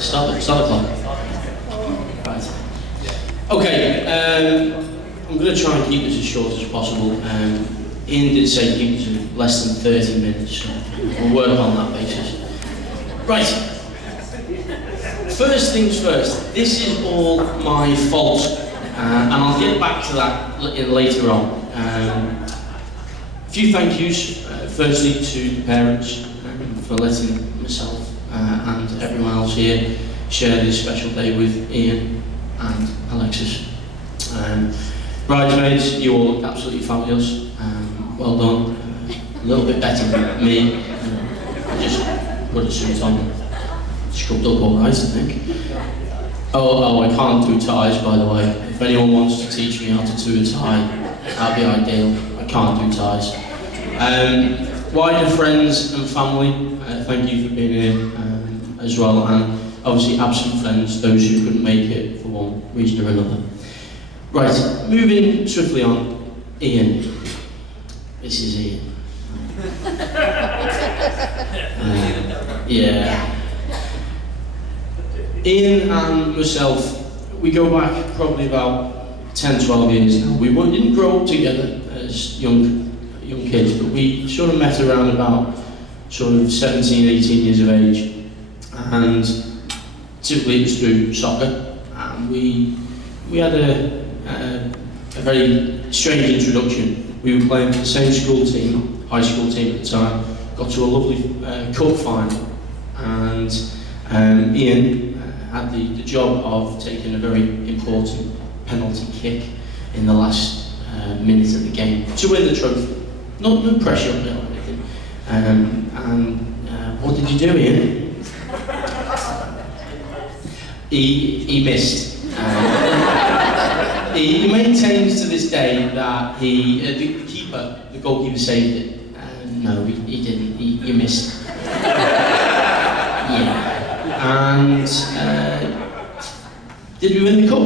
Start the clock. Right. Okay, I'm going to try and keep this as short as possible. Ian did say keep it to less than 30 minutes, so we'll work on that basis. Right. First things first, this is all my fault, and I'll get back to that later on. A few thank yous, firstly to the parents for letting myself and everyone else here share this special day with Ian and Alexis. Bridesmaids, you all look absolutely fabulous. Well done. A little bit better than me. I just put a suit on. Scrubbed up all right, I think. Oh, I can't do ties, by the way. If anyone wants to teach me how to do a tie, that'd be ideal. I can't do ties. Wider friends and family, thank you for being here as well, and obviously absent friends, those who couldn't make it for one reason or another. Right, moving swiftly on. Ian. This is Ian. Yeah. Ian and myself, we go back probably about 10, 12 years now. We didn't grow up together as young kids, but we sort of met around about sort of 17, 18 years of age. And typically it was through soccer. And we had a very strange introduction. We were playing for the same school team, high school team at the time, got to a lovely cup final, and Ian had the job of taking a very important penalty kick in the last minute of the game to win the trophy. No pressure on it or anything. And what did you do, Ian? He missed. He maintains to this day that the goalkeeper saved it. No, he didn't. He missed. Yeah. And did we win the cup?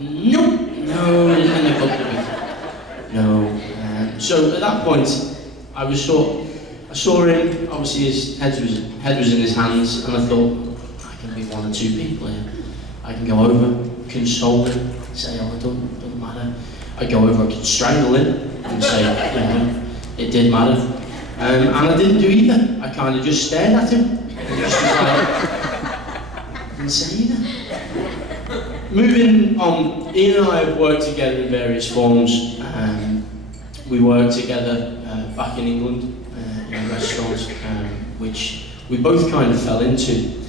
Nope. No, we didn't win the cup, did we? No. So at that point, I saw him. Obviously, his head was in his hands, and I thought, I can be one or two people here. I can go over, console him, say, oh, it doesn't matter. I go over, I can strangle him, and say, it did matter. And I didn't do either. I kind of just stared at him. Just didn't say either. Moving on, Ian and I have worked together in various forms. We worked together back in England in restaurants, which we both kind of fell into.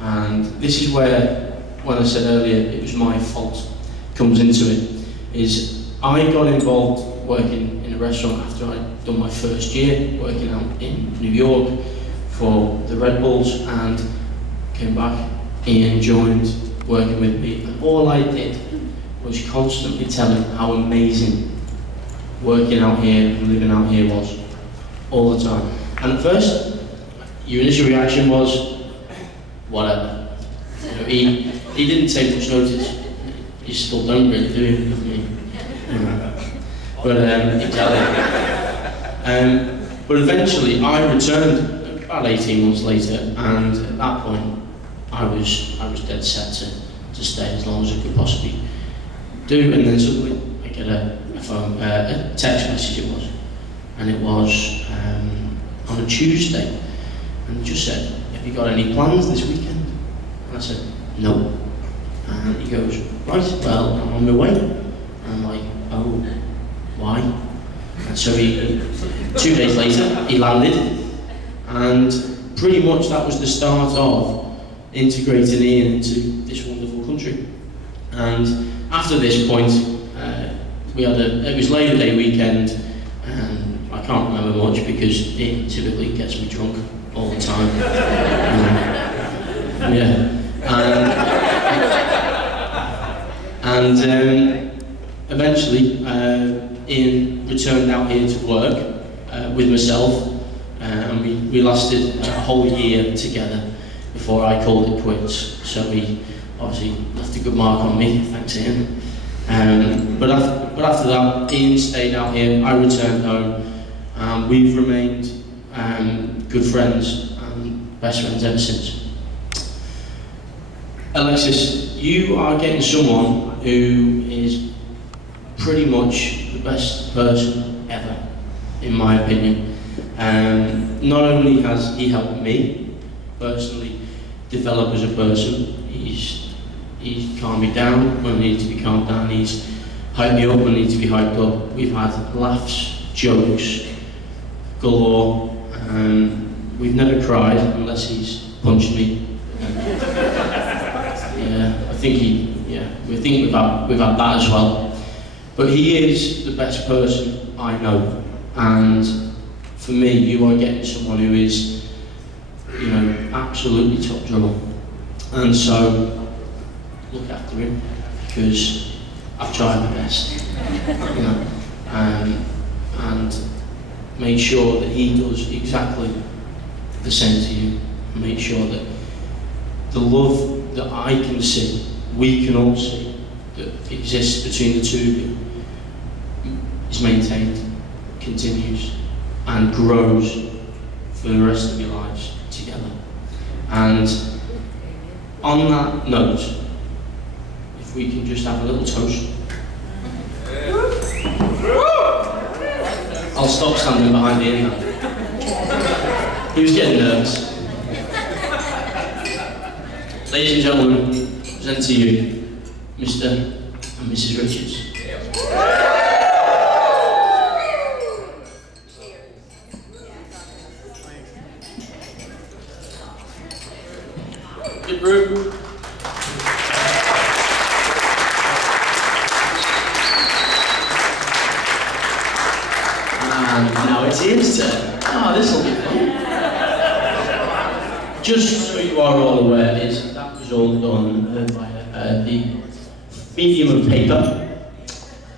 And this is where, when I said earlier, it was my fault, comes into it, is I got involved working in a restaurant after I'd done my first year, working out in New York for the Red Bulls, and came back. Ian joined, working with me, and all I did was constantly tell him how amazing working out here and living out here was, all the time. And at first, your initial reaction was, whatever. He didn't take much notice. You still don't really do it with me. But but eventually I returned about 18 months later, and at that point I was dead set to stay as long as I could possibly do. And then suddenly I get a text message, and it was on a Tuesday, and it just said, have you got any plans this weekend? And I said, no. And he goes, right, well, I'm on my way. And I'm like, oh, why? And so 2 days later, he landed, and pretty much that was the start of integrating Ian into this wonderful country. And after this point, it was Labor Day weekend, and I can't remember much because Ian typically gets me drunk all the time. And eventually Ian returned out here to work with myself, and we lasted a whole year together before I called it quits. So he obviously left a good mark on me, thanks Ian. But after that, Ian stayed out here, I returned home. We've remained good friends and best friends ever since. Alexis, you are getting someone who is pretty much the best person ever, in my opinion. Not only has he helped me personally develop as a person, he's calmed me down when I need to be calmed down, he's hyped me up when I need to be hyped up. We've had laughs, jokes, galore. We've never cried unless he's punched me. Yeah, I think we've had that as well. But he is the best person I know, and for me, you are getting someone who is, you know, absolutely top drawer. And so, look after him, because I've tried my best, you know, and make sure that he does exactly the same to you. Make sure that the love that I can see, we can all see, that exists between the two of you, is maintained, continues, and grows for the rest of your lives together. And on that note, if we can just have a little toast. I'll stop standing behind Ian now. He was getting nervous. Ladies and gentlemen, present to you Mr. and Mrs. Richards. Good group. And now it's Ian's turn. This will be fun. Just so you are all aware, that was all done via the medium of paper.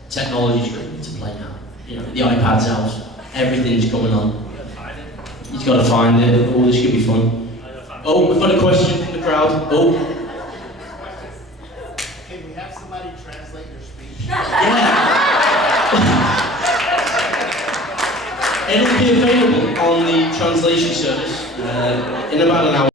Technology's ready to play now. You know, the iPad's out, everything's going on. He's got to find it. Oh, this could be fun. Oh, we've got a question from the crowd. Oh. Can we have somebody translate your speech? Yeah. It'll be available on the translation service in about an hour.